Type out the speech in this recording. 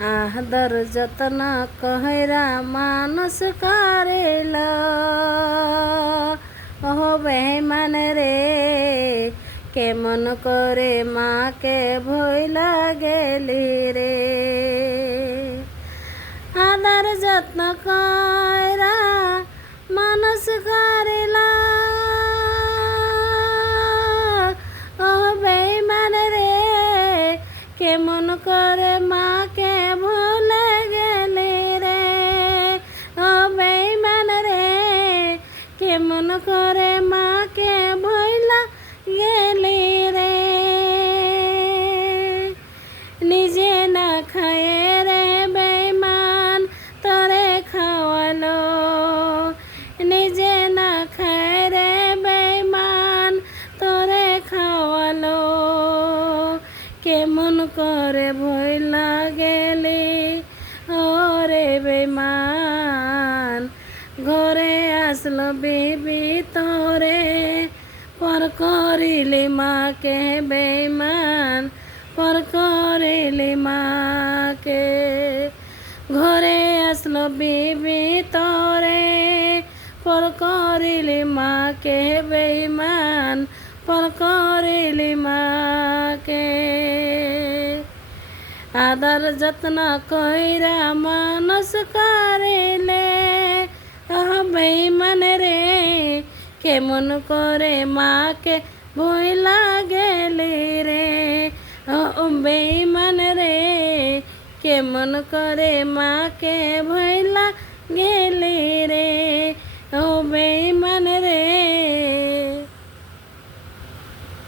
আদর যত্ন কইরা মানুষ করিল ও বেঈমান রে, কেমন করে মাকে ভুইলা গেলি রে। আদর যত্ন কইরা মানুষ করিলা ও বেঈমান রে, কেমন করে মাকে ভুলে গেলি রে। ও বেঈমান রে, কেমন করে মাকে ভুইলা গেলি রে। নিজে না খায়ে রে বেঈমান তোরে খাওয়ালো, নিজে না খায় রে বেঈমান তোরে খাওয়ালো। কেমন করে ভুইলা গেলি ওরে বেঈমান, ঘরে আসলো বিবি তোরে পর করিলি মাকে বেঈমান, পর করিলি মাকে। ঘরে আসলো বিবি তোরে পর করিলি মাকে বেঈমান, পর করিলি মাকে। আদর যত্ন কইরা মানুষ করিলে বেঈমান রে, কেমন করে মাকে ভুইলা গেলি রে। ও বেঈমান রে, কেমন করে মাকে ভুইলা গেলি